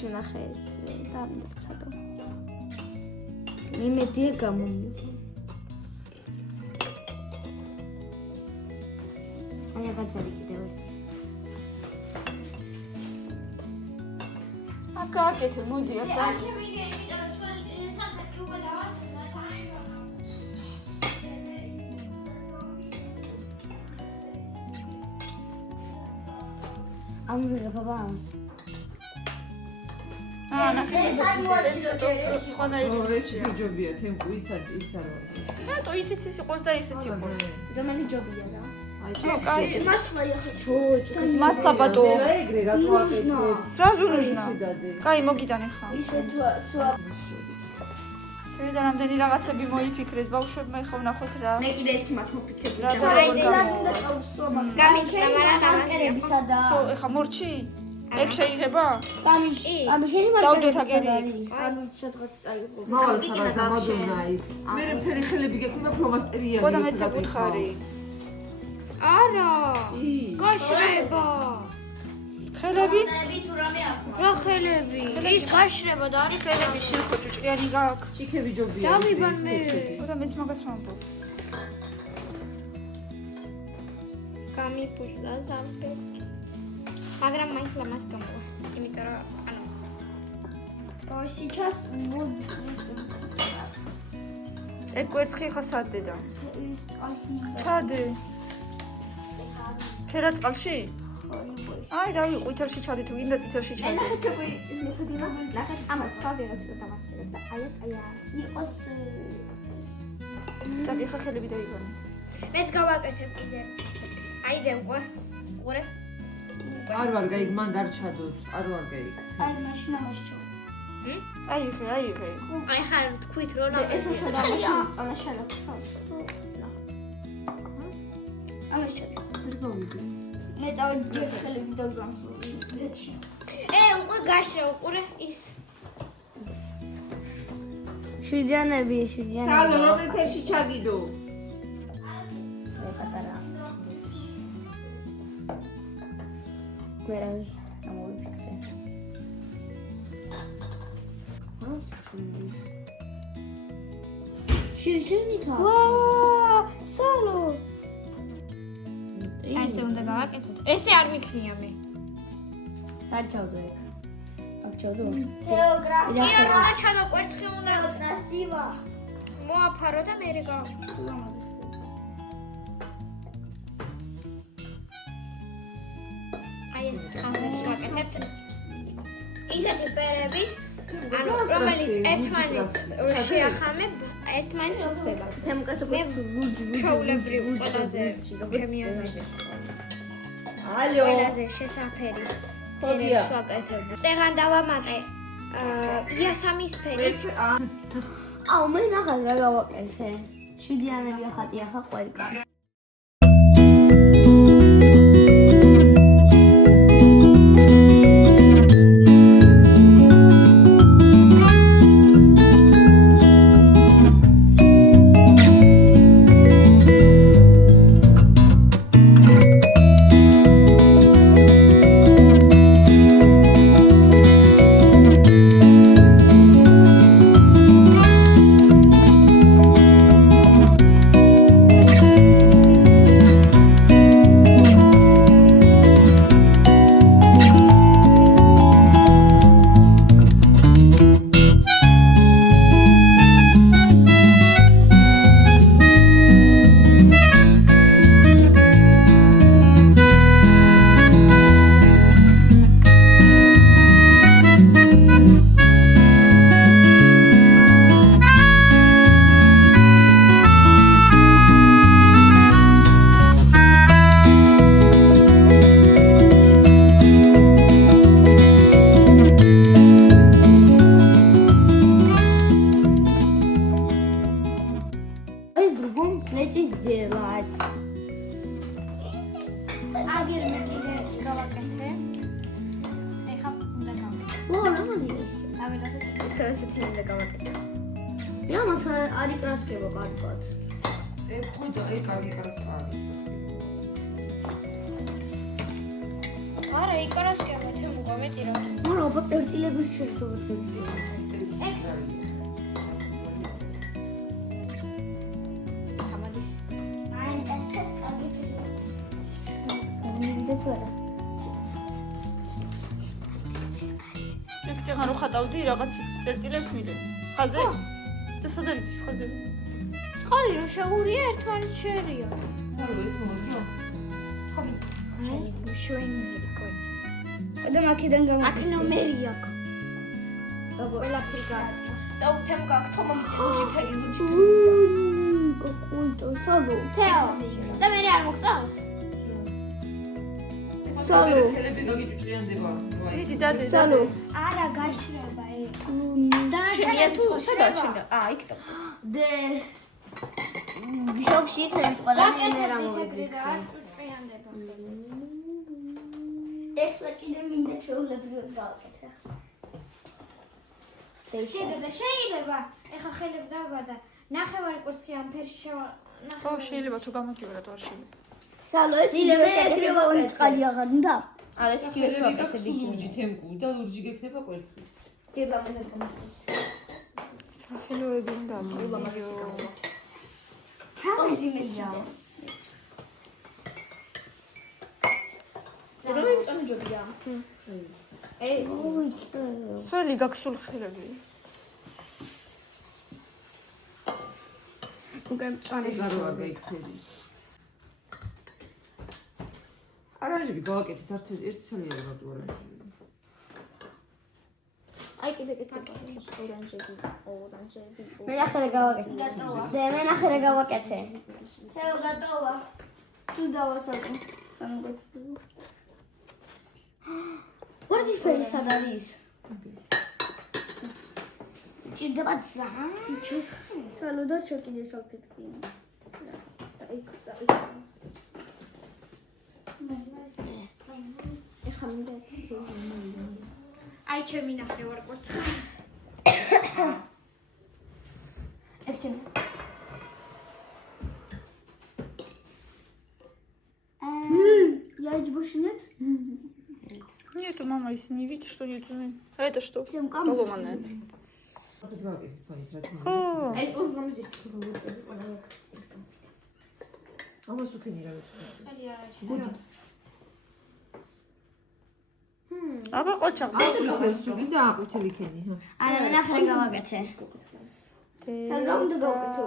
მაშინ ნახე ეს და მიცადო. იმედია გამომივიდა. აი აღაცარი კიდევ ერთი. აკეთე, მოდი, აკეთე. ამიღე ბაბას. ჯობია თემპო ის არ რატო ისიც იყოს და ისიც იყოს. რომელი ჯობია რა? კაი, მასლა ახლა ჩოჭო. მასლა ბატო. ეგრე რატო აკეთე? სრაზუ ნუჟნა. კაი, მოგიდანე ხა. ისე თუ სვა. შევიდა რამდენი რაღაცები მოიფიქრეს ბავშვებმა ეხლა ვნახოთ რა. მე კიდე ერთი მათ მოფიქრებული. რა და ყავსობა. გამიჩნდა მაგრამ ამერებისა და სო, ეხლა მორჩი? ეგ შეიღება? გამიჩი. ამიშენი მაგრამ დავდოთ აგერი. ანუ სადღაც წაიღო. მავალ სადაც მადონაი. მე მთელი ხელები გექნება ფლომასტერიანი. ხო და მეც ეკუთხარი. არა. გაშრება. ხელები? რა ხელები? ის გაშრება და არის ხელები შეხო ჭუჭრიანი გაქვს. ჩიქები ჯობია. დავიბან მე. ხო და მეც მაგას ვამბობ. გამიფუშდა სამფეთი. მაგრამ მაინც ლამას გამოვა. იმიტომ რომ ანუ сейчас вот ეგ კვერცხი ხა სადდება? ის წყალში. ჩადე. ფერა წყალში? აი, დავი ყვითელში ჩადე თუ გინდა წითელში ჩადე. ნახეთ ამას ხა ვიღაცა დამასწრებ და აი იყოს წადი ხა ხელები დაიბანე. მეც გავაკეთებ კიდე. აი დევყო. ყურე. არ ვარ გაიგ მან დარჩადოთ. არ ვარ გაიგ. აი მაშინ ამაშო. აი ხე. აი ხარ თქვით რომ ეს სადა მაშინ ამაშა. ამაშა. ვერ გავიგე. მე დავიჯერ ხელები დავგამსული. ზეთში. უკვე გაშრა ყურე ის. შვიდიანები. სალო რომელ თერში ჩაგიდო? პატარა. მერე ამოვიფიქრე. შიშვენიკა. ვაა, სალო. აი ესე უნდა გავაკეთოთ. ესე არ მიქნია მე. საჩავდო ეგ. აჩავდო. გეოგრაფია რა ჩადო კვერცხი უნდა კრასივა. მოაფარო და მე რა აი ეს გავაკეთებთ. ისეთი პერები, ანუ რომელიც ერთმანეთს შეახამებ, ერთმანეთს უხდება. მე ჩაულებრივ ყველაზე ჩემი აზრით. ალო. ყველაზე შესაფერი. ხოდია. ვაკეთებ. წეღან დავამატე. იასამის ფერი. აუ მე ნახალ რა გავაკეთე. შვიდიანები ახატი ახლა ყველგან. ესეთი უნდა გავაკეთო. რა მას არ იკრასკება კარგად. ეგ ხო და ეგ არ იკრასკება. არა, იკარას კი მე თემუგა მეტი რა. მაგრამ აბა წერტილების შეერთება წერტილები. ამადის. აი, ეს კარგი. მიდეთვარა. ეგ რო ხატავდი რაღაც წერტილებს მილე. ხაზებს? და სად არის ის ხაზები? ყარი რომ შეურია ერთმანეთს შეერია. სალო ეს მოდიო. შვენიზი კოც. და მაქედან აქ გამაკეთე. ნომერი აქვს. ყველაფერი გააკეთა. და თემ გააკეთო მომწევში ფერი ლუჩი. კოკუიტო სალო. თეო. და მე არ მოგწავს? სალო. ხელები გაგიჭრიანდება. მიდი დადე. სალო. არა, გაშრება ეგ. და ჩემია თუ სადაა ჩემია? იქ და. დე შოქში იქნებით ყველანი მე რა მოვიგე. მოვიგე. არ წუჭყიანდება. ეხლა კიდე მინდა ჩვეულებრივად გავაკეთე. დედა და შეიძლება ეხა ხელებს დაბა და ნახევარი კვერცხი ამ ფერში შევა. ხო, შეიძლება თუ გამოგივერა თუ არ შეიძლება. სალო ეს იდეა ეკრება წყალი აღარ უნდა? არა ეს კი ეს ვაკეთებ ლურჯი თემკუ და ლურჯი გექნება კვერცხიც. დილა მეზად გამაკეთე. სახელოები უნდა აქვს. თავისი მეცია. რომ იმწონჯობია. ეს უიცი. სველი გაქსულ ხელები. უკვე მწვანე ეგარო არ გაიქცევი. არანჟები გავაკეთეთ არც ერთი ცალი არ გავდო არანჟები. აი კიდე მე ნახე რა გავაკეთე. და მე ნახე რა გავაკეთე. თეო გატოვა. თუ დავაცალო. ვარდის ფერი სად არის? ჭირდება ძაა. სიჩეს სალო და ჩოკიდე სალფეტკი. და იქ საერთოდ ეხა მინდა აი ჩემი ნახევარ კვერცხი. ექჩენ. Я избушнет? Нету, мама, если не видишь, что нету. А это что? Тем камушком. Поломанное. Вот это გავაკეთეთ ფანის რაც მოვიდა. О, Ай, он вам здесь лучше. ამას უკენი რა ვეთქვა. ხელი არ არის. აბა ყოჩა. სული და აყვითელი ქენი, ჰა. არა, მე ნახე რა გავაკეთე. სალამ და გავაკეთო.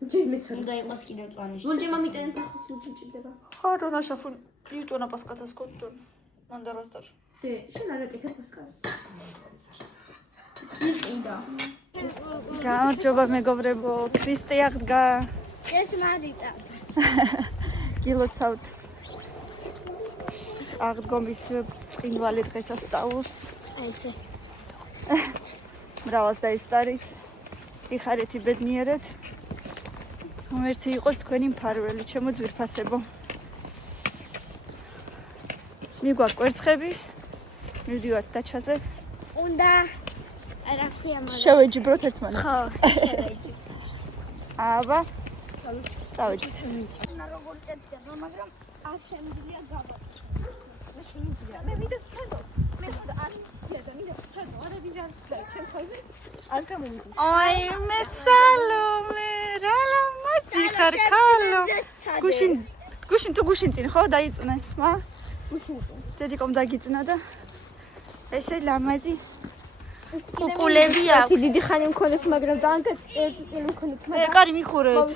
უნდა იყოს კიდევ წვანიში. ლუჩი მომიტანეთ ახოს ლუჩი ჭირდება. ხარო ნაშაფუ იუტონა პასკათას კოტონ. მანდარასტარ. დე, შენ არ აკეთე პასკას. მიყიდა. გამარჯობა მეგობრებო, ქრისტე აღდგა. ეს მარიტა. გილოცავთ. აღდგომის წინვალი დღესასწაულს. ესე. მრავალს დაისწარით. იხარეთ იბედნიერეთ. ღმერთი იყოს თქვენი მფარველი, ჩემო ძვირფასებო. მიგვაქვს კვერცხები. მივდივართ დაჩაზე. უნდა რაცია მაგრამ. შევეჯიბროთ ერთმანეთს. ხო, შევეჯი. აბა. წავედით. როგორ წერდება, მაგრამ არ შემიძლია გაბა. მე ვიდეო ვხედო. მე ხოდა არ მიცედა, ვიდეო ვხედო, არა ვიდეო ვხედო, ჩემ თავზე არ გამომდის. Ой, მე სალომე, რა ლამაზი ხარ ქალო. გუშინ თუ გუშინ წინ ხო დაიწნე, მა? დედიკომ დაგიწნა და ესე ლამაზი კუკულები აქვს. დიდი ხანი მქონდეს, მაგრამ ძალიან კეთილი მქონდეს. კარი მიხურეთ.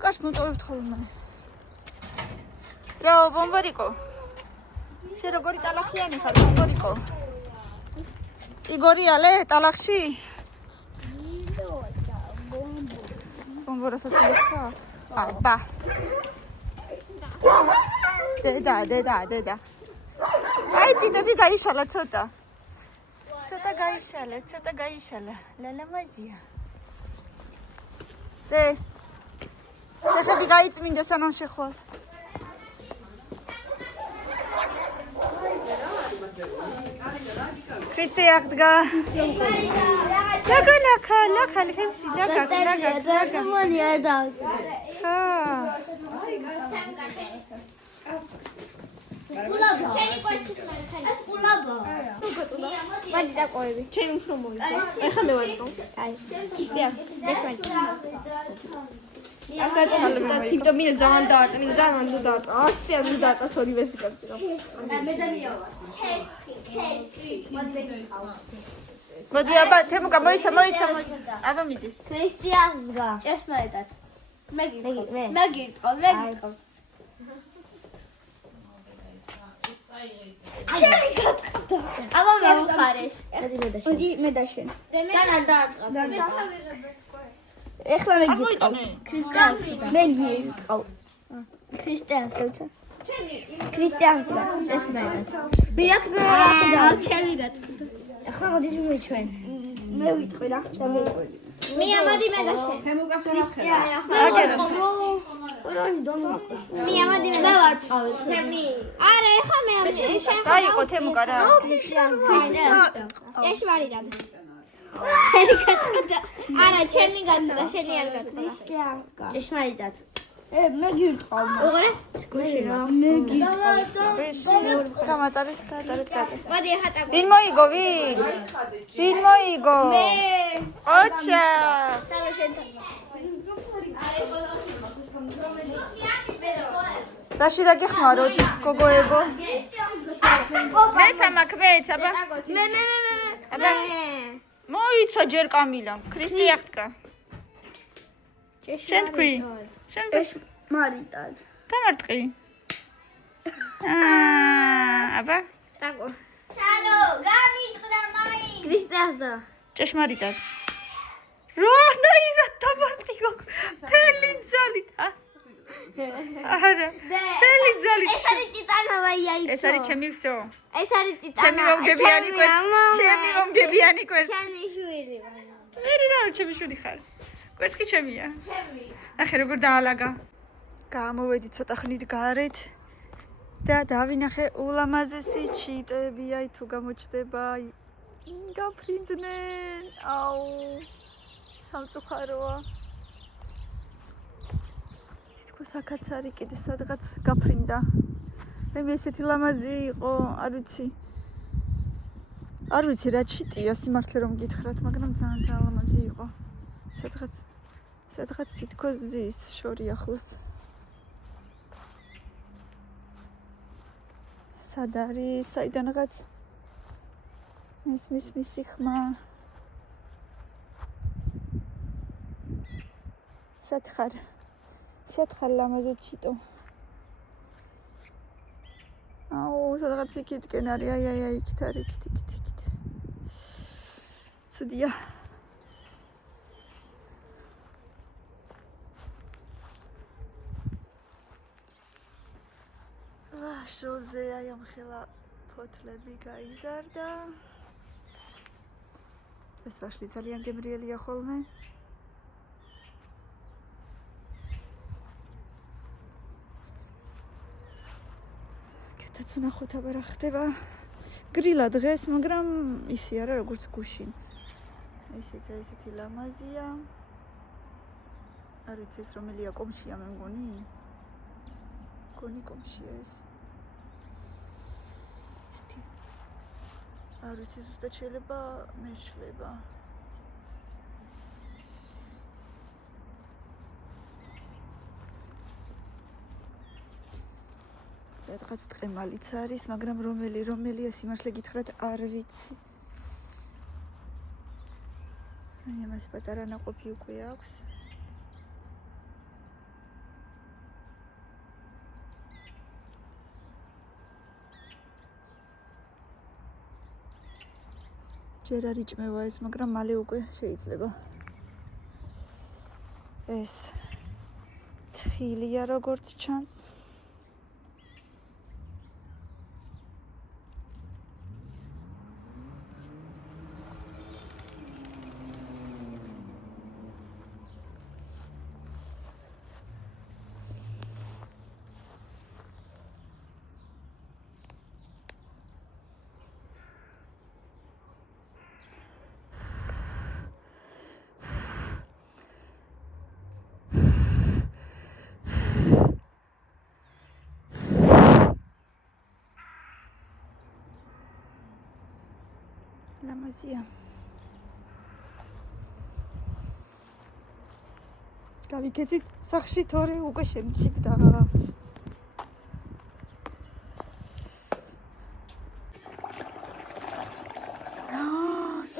კარს ნუტოვებთ ხოლმე. რა, ბომბარიკო. შენ როგორი ტალახიანი ხარ, ბომბარიკო? იგორიალე ტალახში? ბომბორასაც მიცა? აბა. დედა. აი, დიდები გაიშალა ცოტა. ცოტა გაიშალა. ლალამაზია. ხები გაიწმინდა სანამ შეხვალ. ქრისტე აღდგა. ლაკა, ლხენსი, ლაკა. მონია და. ყულაბა. ეს ყულაბა. მადი დაკოები. ჩემი უფრო მოიგო. ეხლა მე ვარ. აი. ისე არ. ეს გაწვალები და თვითონ მინდა ძალიან დაარტყა, მინდა ძალიან დაარტყა. ასე არ უნდა დაარტყას ორივე სიკაცო. მედალია ვარ. ქერცი. მოდი აბა თემუკა მოიცა. აბა მიდი. ქრისტიანსგა. ჭეშმარიტად. მე გიტყო. ჩემი გატყდა. აბა მე მხარეს. მე და შენ. ძალიან დაარტყა. ეხლა მე გიტყავ. ქრისტიანს. მე გიტყავ. ქრისტიანს. ქრისტიანსგა. ჭეშმარიტად. მე აქ ჩემი გატყდა. ახლა მოდი ჩვენ. მე ვიტყვი რა. მე ამადი მე და შენ. თემუკას რა ხერა? მე ამადი მე ვარ თავი. ჩემი. არა, ეხლა მე შენ. დაიყო თემუკა რა. ჭეშმარიტად. შენი გატყდა. არა, ჩემი გატყდა, შენი არ გატყდა. ჭეშმარიტად. მე გიტყავ. უღრე? გუში რა. მე გიტყავ. გამატარი. მოდი ეხლა ტაკო. ვინ მოიგო? ვინ მოიგო? ოჩა. სალო შენთან. რაში დაგეხმარო გოგოებო? მეც ამაკ აბა. მე. აბა მოიცა ჯერ კამილამ. ქრისტიანსკა. შენ თქვი? შენ მარიტად. გამარტყი. აბა ტაკო. სალო, გამიტყდა მაი. ქრისტიანსა. ჭეშმარიტად. რა დაიდა დამარტყიო. თელი ძალით. არა. თელი ძალით. ეს არის ტიტანა ვაიაიცო. ეს არის ჩემი всё. ეს არის ტიტანა. ჩემი მომგებიანი კვერცხი. ჩემი მომგებიანი კვერცხი. ჩემი შვილი. ვერი რა ჩემი შვილი ხარ. კვერცხი ჩემია. ახე როგორ დაალაგა. გამოვედი ცოტა ხნით გარეთ და დავინახე ულამაზესი ჩიტები, აი თუ გამოჩდება, გაფრინდნენ. აუ. სამწუხაროა. თითქოს აქაც არის კიდე სადღაც გაფრინდა. მე ესეთი ლამაზი იყო, არ ვიცი რა ჩიტია სიმართლე რომ გითხრათ, მაგრამ ძალიან ლამაზი იყო. სადღაც თითქოს ზის შორი ახლოს. სად არის? საიდანღაც მისი ხმა. სათხარ ლამაზო ჩიტო. აუ, სადღაც იქითკენ არის, აი, იქით არის, იქით. ცუდია. შოზე აი ამხელა ფოთლები გაიზარდა. ეს ვაშლი ძალიან გემრიელია ხოლმე. კეთაც ვნახოთ აბა რა ხდება. გრილა დღეს, მაგრამ ისი არა როგორც გუშინ. ესეც ესეთი ლამაზია. არ ვიცი ეს რომელია კომშია მე მგონი. კომშია ეს. არ ვიცი ზუსტად შეიძლება მეშლება. რაღაც ტყემალიც არის, მაგრამ რომელია სიმართლე გითხრათ არ ვიცი. აი ამას პატარა ნაყოფი უკვე აქვს. ჯერ არ იჭმევა ეს, მაგრამ მალე უკვე შეიძლება. ეს თხილია როგორც ჩანს. ლამაზია. გავიქეცით სახში თორე უკვე შემციფდა.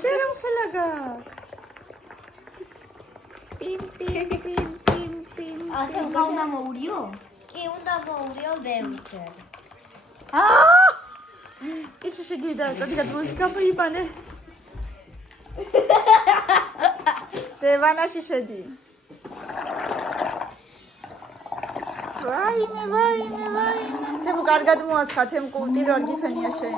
შენ ხელა გაქვს? პიმ პიმ პიმ პიმ პიმ. ახლა უნდა მოურიო? კი, უნდა მოურიო ბევრჯერ. ისე შეგიდა, წოდიგად მოიგაბიიბანე. დევანაში შედი. ვაიმე. თემო კარგად მოასხა, თემ კულტი რო არ გიფენია შენ.